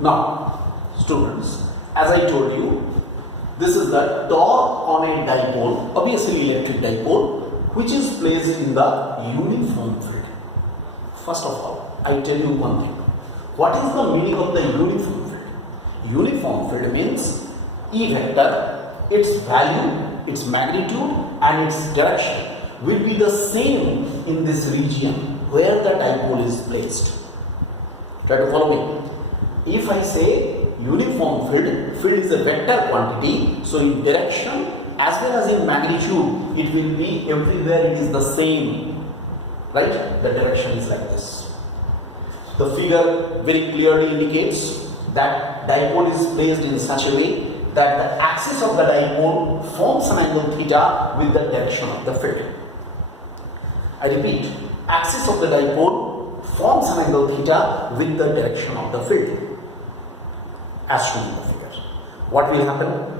Now, students, as I told you, this is the torque on a dipole, obviously electric dipole, which is placed in the uniform field. First of all, I tell you one thing. What is the meaning of the uniform field? Uniform field means E vector, its value, its magnitude and its direction will be the same in this region where the dipole is placed. Try to follow me. If I say uniform field is a vector quantity, so in direction as well as in magnitude, it will be everywhere it is the same, right? The direction is like this. The figure very clearly indicates that dipole is placed in such a way that the axis of the dipole forms an angle theta with the direction of the field. I repeat, axis of the dipole forms an angle theta with the direction of the field, as shown in the figure. What will happen?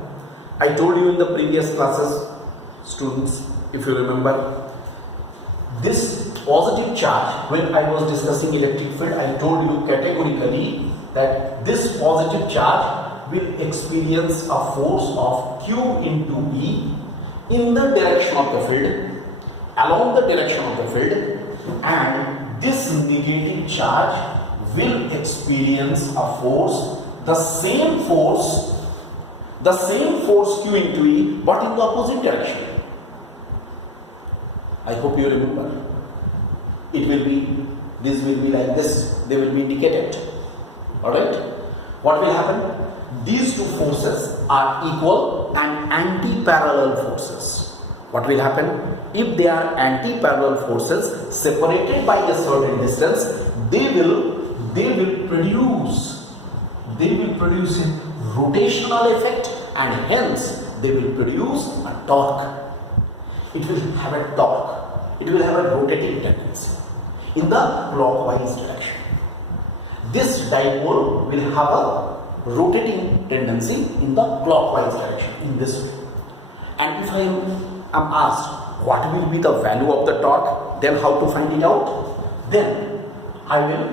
I told you in the previous classes, students, if you remember, this positive charge, when I was discussing electric field, I told you categorically that this positive charge will experience a force of Q into E in the direction of the field, along the direction of the field, and this negative charge will experience a force, the same force Q into E, but in the opposite direction. I hope you remember. This will be like this, they will be indicated. Alright? What will happen? These two forces are equal and anti-parallel forces. What will happen? If they are anti-parallel forces separated by a certain distance, they will produce a rotational effect and hence they will produce a torque. It will have a torque. It will have a rotating tendency in the clockwise direction. This dipole will have a rotating tendency in the clockwise direction in this way. And if I am asked what will be the value of the torque, then how to find it out? Then I will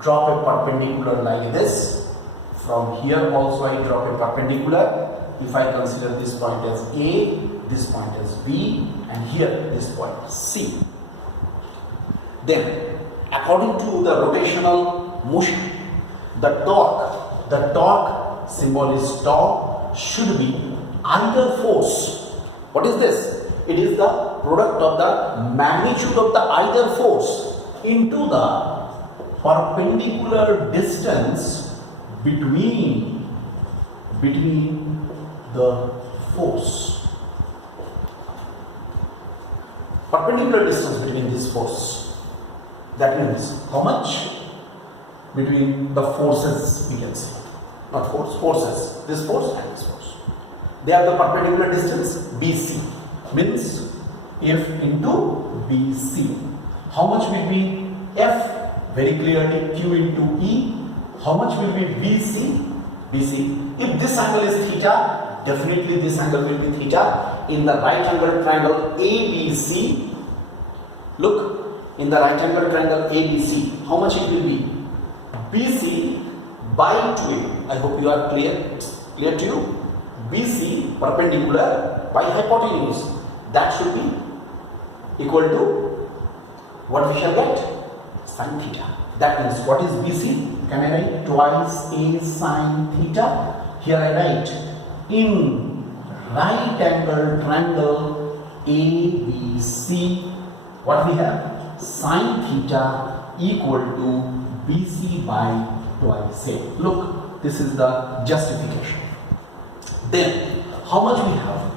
drop a perpendicular like this. From here also I drop a perpendicular. If I consider this point as A, this point as B, and here this point C. Then according to the rotational motion, the torque symbol is tau, should be either force. What is this? It is the product of the magnitude of the either force into the perpendicular distance between the force. Perpendicular distance between this force. That means how much? Between the forces, we can say. Not force, forces. This force and this force. They have the perpendicular distance BC. Means F into BC. How much will be F? Very clearly Q into E. How much will be BC? BC. If this angle is theta, definitely this angle will be theta. In the right angle triangle ABC, look, in the right angle triangle ABC, how much it will be? BC by 2A. I hope you are clear. It's clear to you? BC perpendicular by hypotenuse. That should be equal to what we shall get? Sin theta. That means what is BC? Can I write twice A sin theta? Here I write in right angle triangle ABC, what we have? Sin theta equal to BC by twice A. Look, this is the justification. Then, how much we have?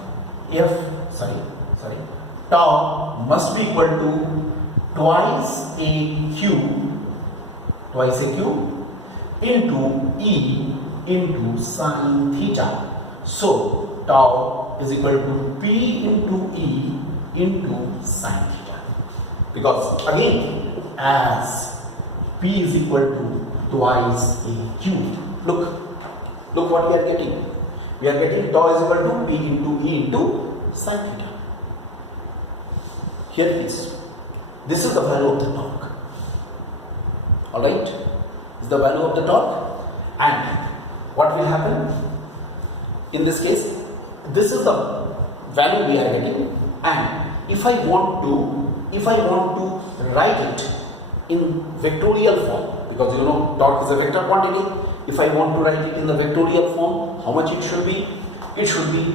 Tau must be equal to twice AQ into E into sin theta. So, tau is equal to P into E into sin theta. Because again, as P is equal to twice AQ. Look what we are getting. We are getting tau is equal to P into E into sin theta. Here it is. This is the value of the torque. Alright? This is the value of the torque. And what will happen? In this case, this is the value we are getting, and if I want to write it in vectorial form, because you know torque is a vector quantity. If I want to write it in the vectorial form, how much it should be? It should be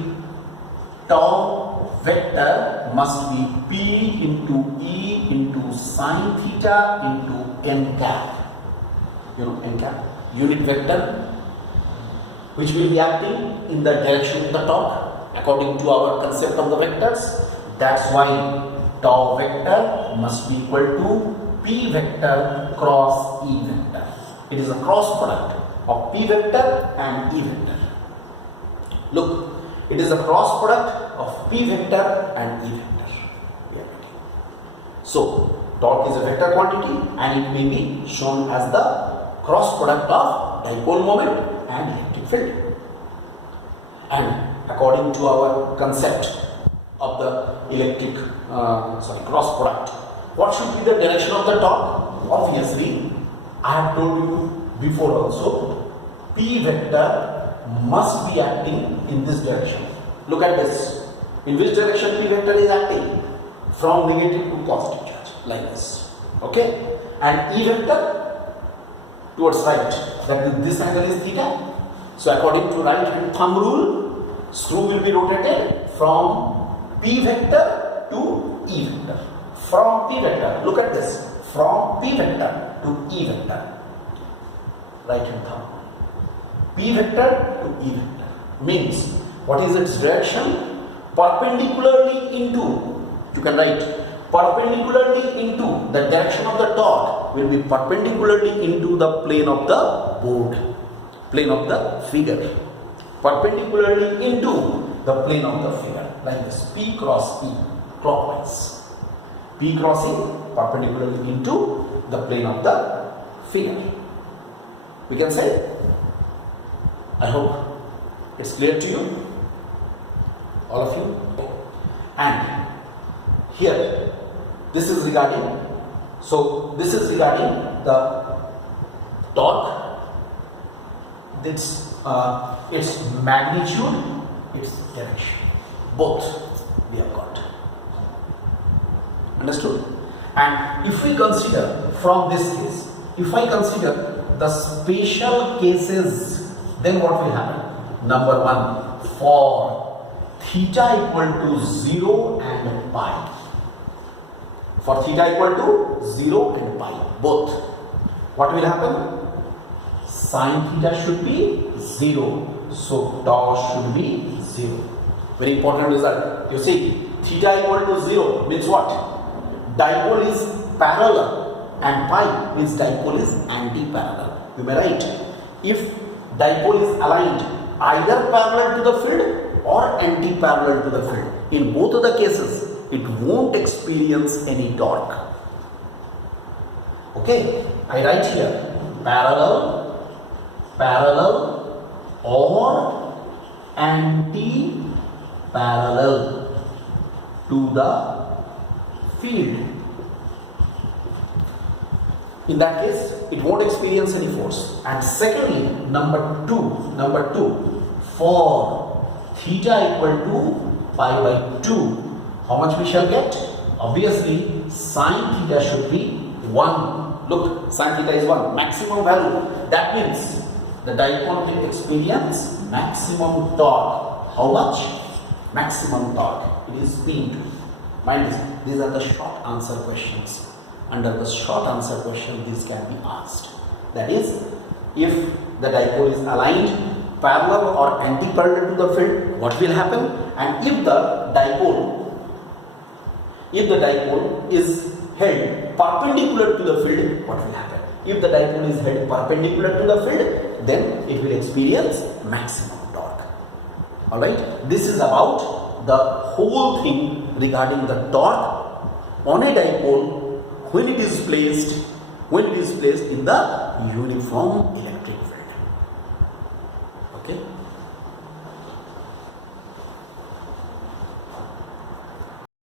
tau vector must be P into E into sine theta into n cap. You know n cap, unit vector, which will be acting in the direction of the torque according to our concept of the vectors. That's why tau vector must be equal to P vector cross E vector. It is a cross product of P vector and E vector. Look, it is a cross product of P vector and E vector. So, torque is a vector quantity and it may be shown as the cross product of dipole moment and electric field. And according to our concept of the electric cross product, what should be the direction of the torque? Obviously, I have told you before also, P vector must be acting in this direction. Look at this. In which direction P vector is acting? From negative to positive charge, like this. Okay? And E vector towards right. That is, this angle is theta. So according to right hand thumb rule, screw will be rotated from P vector to E vector. From P vector, look at this. From P vector to E vector. Right hand thumb. P vector to E vector means what is its direction? Perpendicularly into, you can write perpendicularly into the direction of the torque will be perpendicularly into the plane of the board, plane of the figure, perpendicularly into the plane of the figure, like this. P cross E clockwise, P cross E perpendicularly into the plane of the figure. We can say, I hope it's clear to you, all of you. And here, this is regarding the torque, its magnitude, its direction. Both we have got. Understood? And if we consider from this case, if I consider the special cases, then what will happen? Number one, for theta equal to 0 and pi. For theta equal to 0 and pi, both. What will happen? Sine theta should be 0. So tau should be 0. Very important result. You see, theta equal to 0 means what? Dipole is parallel and pi means dipole is anti-parallel. You may write, if dipole is aligned either parallel to the field or anti-parallel to the field, in both of the cases it won't experience any torque. Okay, I write here parallel or anti-parallel to the field. In that case, it won't experience any force. And secondly, number two, for theta equal to pi by 2, how much we shall get? Obviously, sine theta should be 1. Look, sine theta is 1, maximum value. That means the dipole will experience maximum torque. How much? Maximum torque. It is speed. Mind this, these are the short answer questions. Under the short answer question, these can be asked. That is, if the dipole is aligned parallel or anti-parallel to the field, what will happen? And if the dipole is held perpendicular to the field, what will happen? If the dipole is held perpendicular to the field, then it will experience maximum torque. Alright, this is about the whole thing regarding the torque on a dipole when it is placed in the uniform electric field.